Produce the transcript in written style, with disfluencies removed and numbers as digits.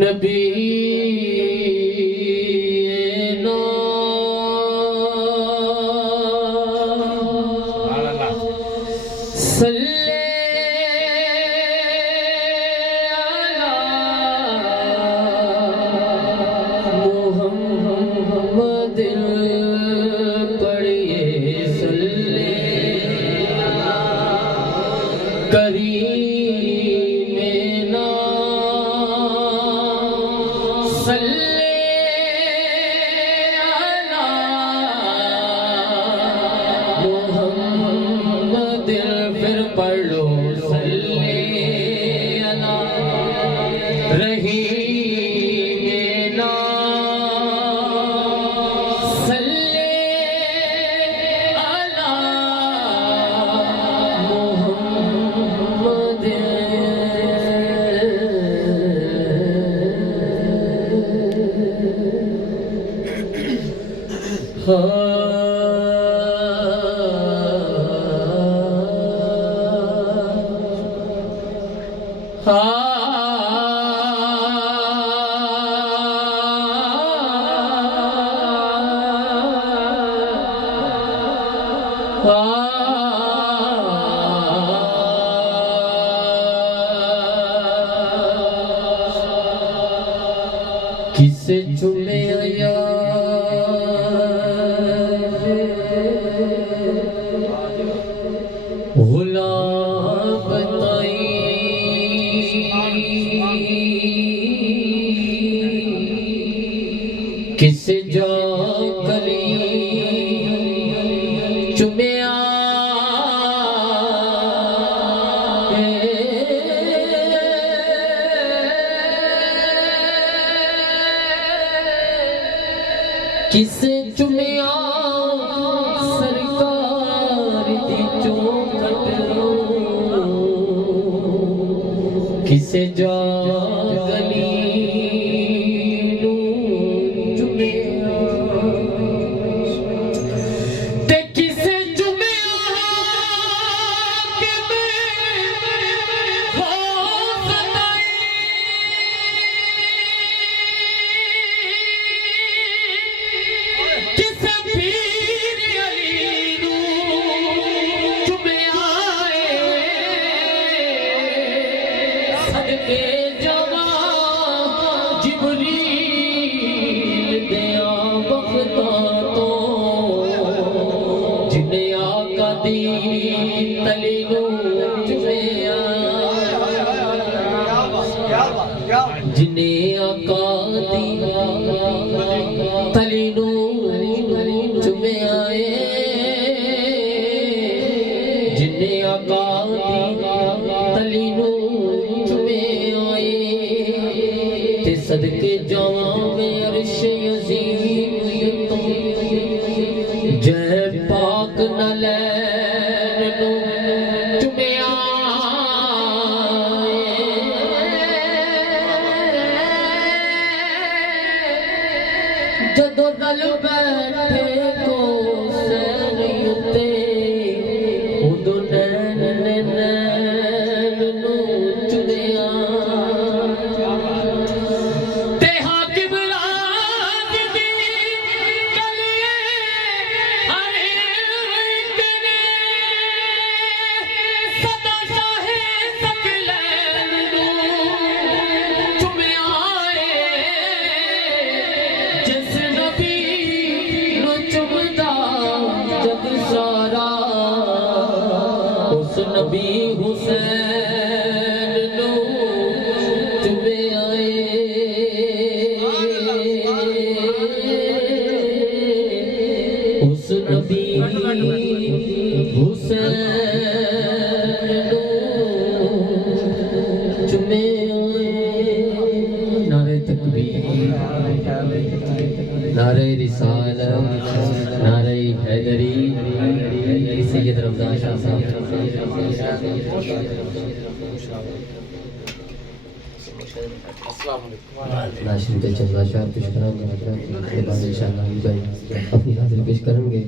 नबी किसे चुमे आया गुलाब बताई किसे जा कली चुमे किसे चुमिया सरकार दी चौखट किसे जा गली नू चुमिया ते किसे चुमिया के हो सताई किसे पीर अली नू चुमिया सदके जावा जिबरील दिया बख्ता तो जिन्हें आका दी तली नू चुमिया जिन्हें आका दी तली नू चुमिया जिन्हें आका दी तली नू सदके जावा में अर्श अज़ीम जय पाक नलैन नू चुमिया जदों दल बैठे को सैर उत्ते उदों नैन नैन नू चुमिया नबी हुसैन नो चुमे आए उस नबी हुसैन नो चुमे आए नारे तकबीर नारे रिसालत नारे हैदरी सैयद रमजान शाह साहब नाशिर के चंदा शाह पेश करेंगे इंशाअल्लाह अपनी हाजिरी पेश करेंगे